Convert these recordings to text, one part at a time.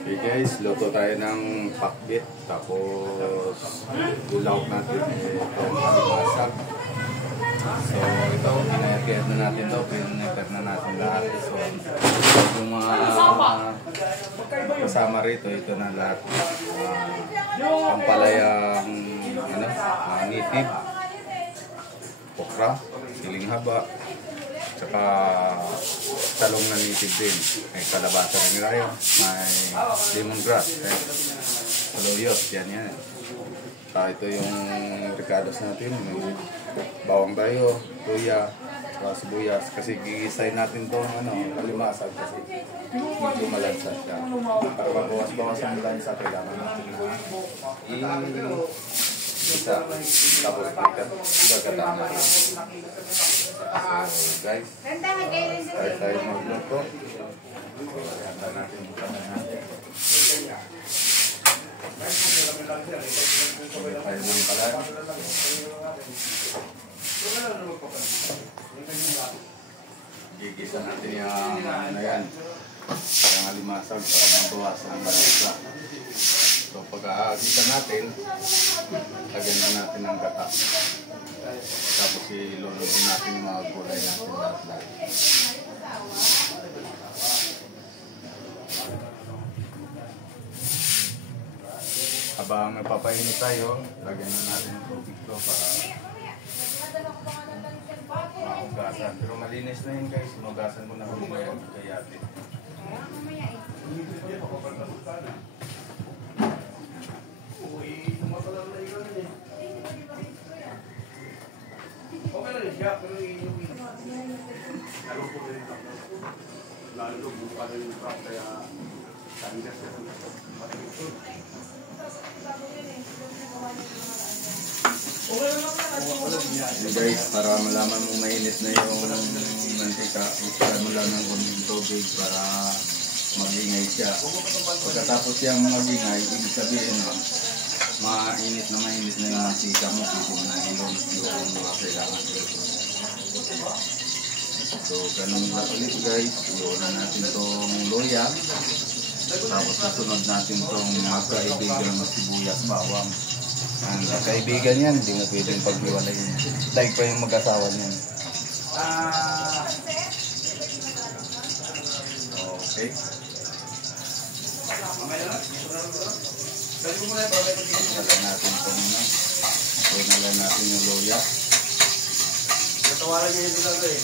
Okay guys, luto tayo ng pakbit. Tapos ilaw natin itong alimasag. So ito, pinayat na natin ito. Pinayat na natin lahat. So yung mga kasama rito, ito na lahat. Pampalayang native, okra, siling haba, tsaka talong na native din. May kalabasa rin tayo, may lemongrass, saluyot, yan. Ito yung ricados natin, may bawang tayo, luya, sibuyas, kasi gigisay natin itong alimasag kasi medyo malansa siya. Para mabawas-bawas ang lansa, kailangan natin na isa, tapos gagatan natin. So guys, tayo magluto. Handa natin bukan natin. Tayo ng kalan. Gigisa natin yung yung alimasag para mabawas ang lansa. So pag-aagisa natin, lagyan na natin ang gata. Tapos ilulutin natin yung mga gulay natin lahat. Habang nagpapainit tayo, lagyan na natin yung tubig ko para mahugasan. Pero malinis na yun guys, hugasan mo na huli na yung kayate. Okay na rin siya, pero yung lalo po rin ito. Lalo po pa rin yung truck, kaya kangas ka rin ito. Guys, para malaman mo mainit na yung mantika, iparan mo lang ng konting tubig para magingay siya. Pagkatapos siyang magingay, ibig sabihin mainit na yung mantika mo, pwede mo na ilong yung mga kailangan. So, ganun lang ulit guys, iunan natin itong loya. Tapos nasunod natin itong magkaibigan ng sibuyas, bawang. Ang kaibigan yan, hindi mo pwedeng paghiwalayin. Like pa yung mag-asawa niyan. Okay. Nalan natin ito muna. Nalan natin yung loya. Natawaran niya yung dito eh.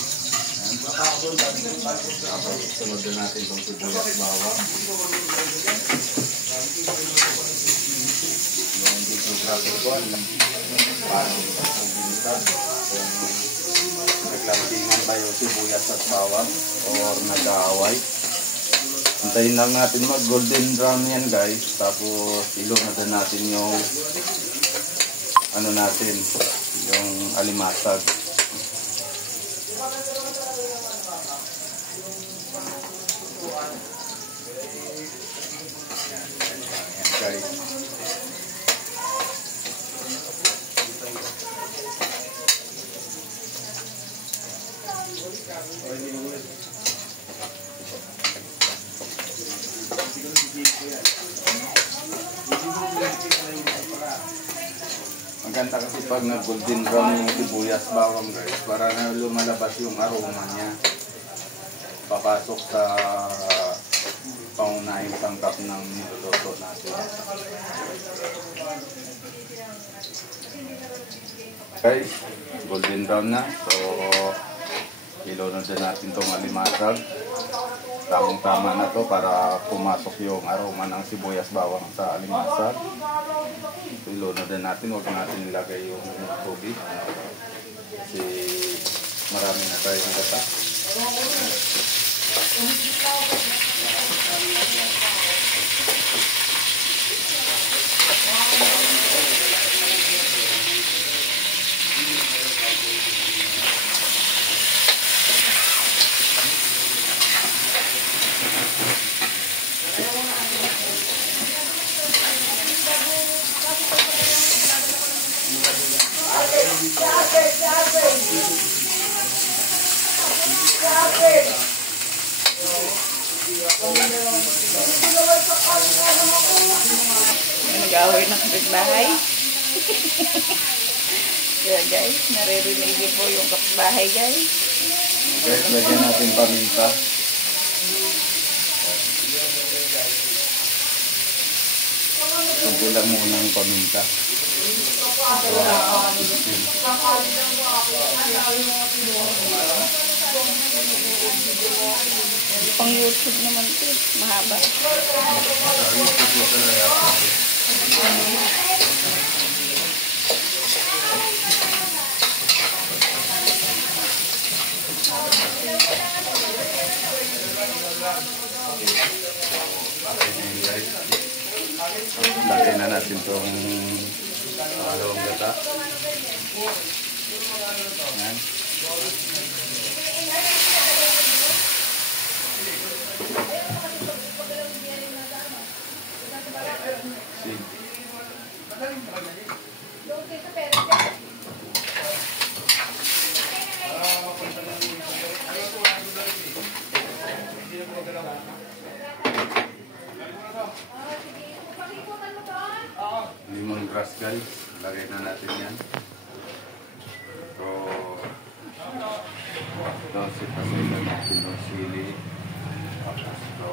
Tapos sunod natin itong sibuyas, bawang. Yung dito graphic ko, parang pag-initan. Kung naglampingan ba yung sibuyas at bawang or nag-aaway. Hintayin lang natin mag golden brown yan guys. Tapos ilunadan natin yung yung alimasag. Guys. Maganda kasi pag nag-golden brown yung sibuyas bawang guys, para na lumalabas yung aroma niya. Papasok sa pangunahing sangkap ng niluluto natin. Guys, golden brown na. So, ilunod din natin itong alimasag. Tamang-tama na to para pumasok yung aroma ng sibuyas bawang sa alimasag. So, ilunod din natin. Huwag natin ilagay yung tubig. Kasi marami na tayong gata. Grabe! Nag-away ng kapitbahay. Kaya guys, naririnig niyo po yung kapitbahay guys. Guys, lagyan natin paminta. Kulang muna ang paminta. Pang YouTube naman ito. Mahaba. Lagyan na natin itong dalawang gata. Yan. Lemongrass guys, lagay na natin yan. Ito sipasilan natin ng sili. Tapos ito.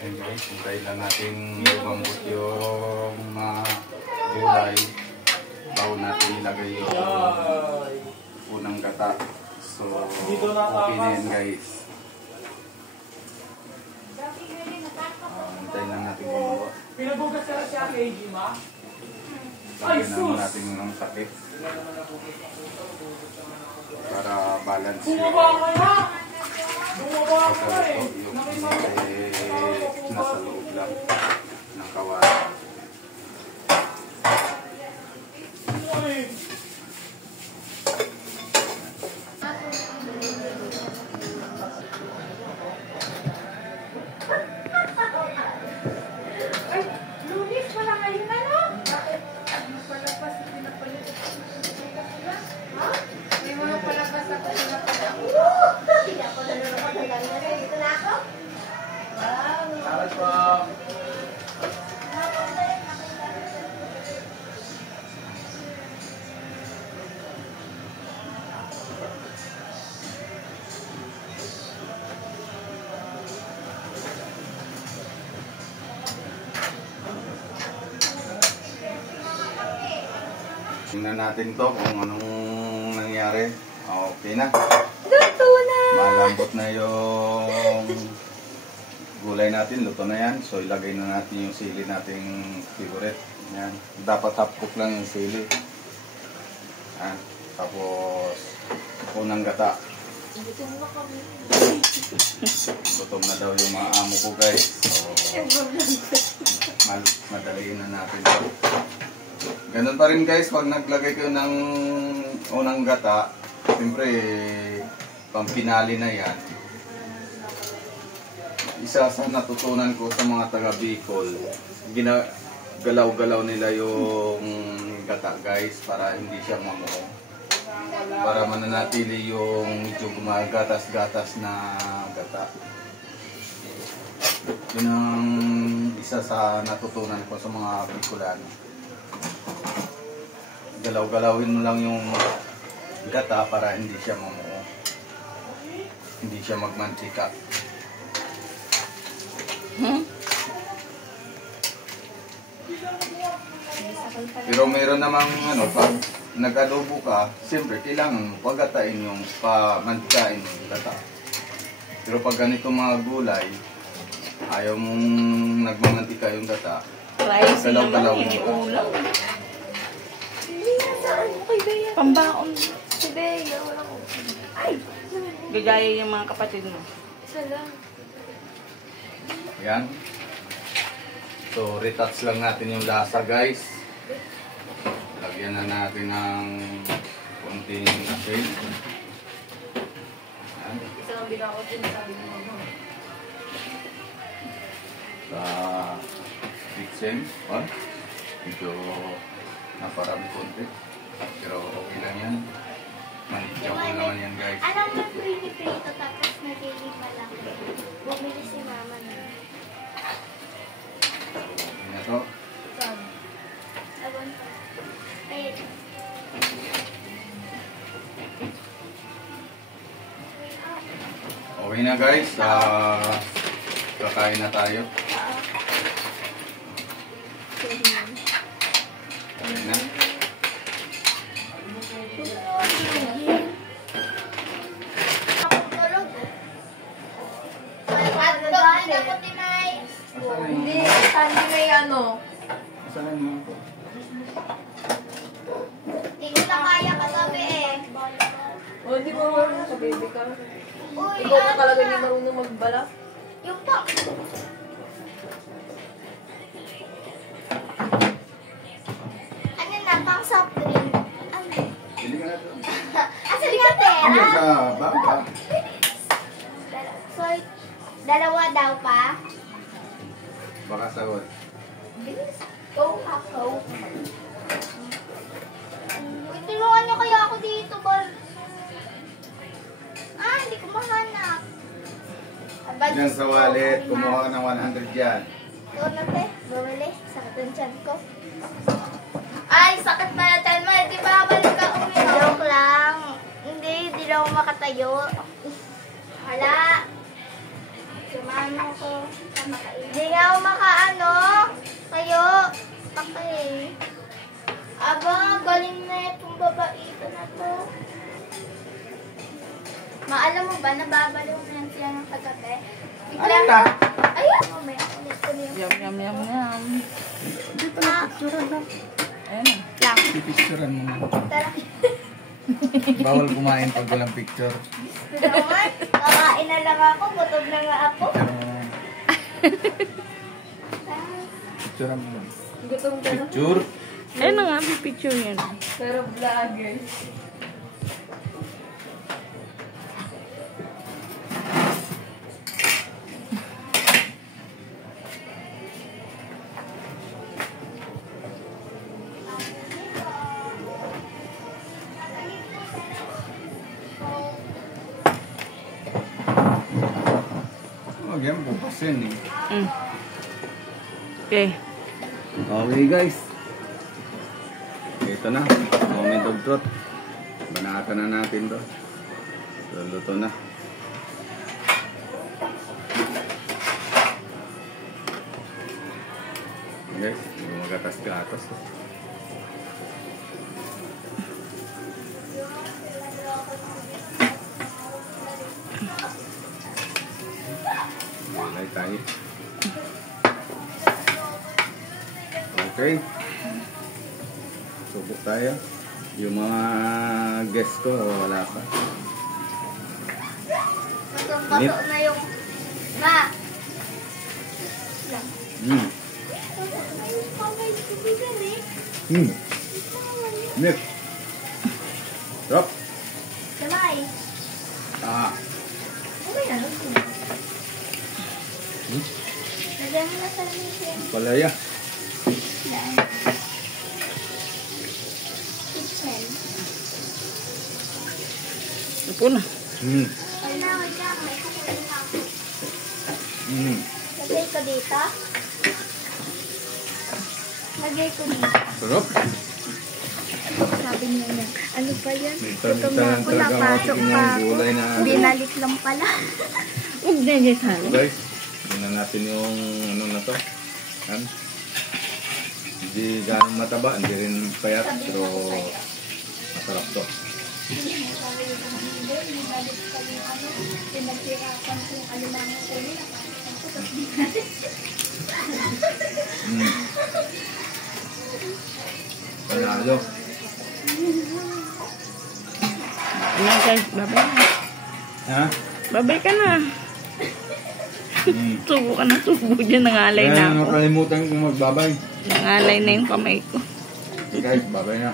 Ayan guys, hintayin lang natin lumambot yung mga gulay bago natin ilagay yung unang gata. So, okay na yan guys. Hintayin lang natin gumawa. Pinabugas ka na siya kay Jima? Lagyan naman natin ng sakit para balance yung Bumaba ka na! Bumaba ka eh! yung nasa loob lang ng kawan. Ay, Lunis, wala kayo na, no? Bakit? Ano palapas na pinapalit? Ha? May mga palapas na pinapalit. Hindi ako na naman na dito na ako. Wow. Salat po! Tingnan natin to kung anong nangyari. Okay na. Luto na! Malambot na yung gulay natin. Luto na yan. So ilagay na natin yung sili nating favorite. Yan. Dapat half cook lang yung sili. Yan. Tapos unang gata. Gutom na kami. Gutom na daw yung mga amo ko guys. So madaliin na natin to. Ganun pa rin guys, pag naglagay kayo ng unang gata, siyempre, pampinali na yan. Isa sa natutunan ko sa mga taga Bicol, galaw-galaw nila yung gata guys, para hindi siya mamuo. Para mananatili yung medyo gumagatas-gatas na gata. Yun ang isa sa natutunan ko sa mga Bicolano. Galaw-galawin mo lang yung gata para hindi siya mamuo. Hindi siya magmantika. Pero meron namang pag nag-adobo ka, siyempre kailangan pagatain yung pamantikain yung gata. Pero pag ganito mga gulay, ayaw mong nagmamantika yung gata. Rice naman, Galaw-galaw hindi mo. ulam. Hindi na saan mo kay Bea. Pambaon. Si Bea, walang ay! Gagaya yung mga kapatid mo. Isa lang. Yan. So, retouch lang natin yung lasa, guys. Lagyan na natin ng konting asin. Yan. Isa lang binakot din sabi mo. Sa kitchen. Oh, medyo naparami konti. Pero okay lang yan. Manageable naman yan, guys. Alam mo, prito tapos nagiging malaki. Bumili si mama na. Okay na to. Saan? Abon pa. Ay, Okay na, guys. Kakain na tayo. Okay na. tulog. Pagkain ako tinay. Hindi. Sandy may ano. Saan mo? Hindi ko na kaya kagabi eh. O, hindi mo marunong sa baby ka. Uy, Ikaw na talaga ano hindi na? marunong magbala. Yung pa. Ano na, pang soft drink. Ano? Hindi ka na to. Asan yung pera? Hindi sa baba. So, dalawa daw pa. Baka sawad. Go, ako. Uy, tulungan niyo kaya ako dito, Bal. Ah, hindi ko mahanap. Abad, Diyan sa wallet, kumuha ka ng 100 dyan. Ito na, te. Bumili. Sakit ang tiyan ko. Ay, sakit na yung tiyan mo. Di ba balik ka uwi? Joke lang. Hindi na ako makatayo. Hala. Sumano ko. Hindi nga ako makaano. Tayo. Pakay. Aba, galing na itong babaito na to. Maalam mo ba, nababaliw na yan siya ng kagabi? Bigla Ano na? Ayan, mamaya ulit ko na yung Yum, yum, yum, yum. Dito na, picturean lang. Ayan na. lang. Pipicturean mo na. Tara. Bawal kumain pag walang picture. Naman, kakain na lang ako, gutom na nga ako. Picturean mo lang. Gutom ka na. Picture. Ayan na nga, picture yan. Pero vlogger. Huwag yan, bukas yan eh. Mm. Okay. Okay guys. Ito na. Moment of truth. Banatan na natin to. Luto na. Guys, yung magatas-gatas. Walay tayo. Okay. Subok tayo. Yung mga guest ko, wala pa. Pasok na yung... Ma! Hmm. Hmm. Nip. Drop. Damay. Ah. Okay na. Lagyan mo na sa lamig. Palaya. Yan. Kitchen. Upo na. Hmm. Ay na, wait lang. May kukunin ako. Hmm. Lagay ko dito. Lagay ko dito. Sarap. Sabi niya na, ano pa yan? Minsan Gutom na ako, talaga napasok matikim pa yung ako. gulay na Binalik lang pala. Huwag na dyan sana. guys, yun na natin yung ano na to. Yan. Hindi ganong mataba, hindi rin payat, Sabi pero niya ko sa'yo. masarap to. Sabi niya ko, hindi, binalik ka yung ano, pinaghirapan ko yung alimango ko nila. Tapos Panalo. Ano guys, babay na. Ha? Babay ka na. Subo ka na, subo dyan. Nangalay na Kaya ako. nakalimutan kong magbabay. Nangalay na yung kamay ko. Guys, babay na.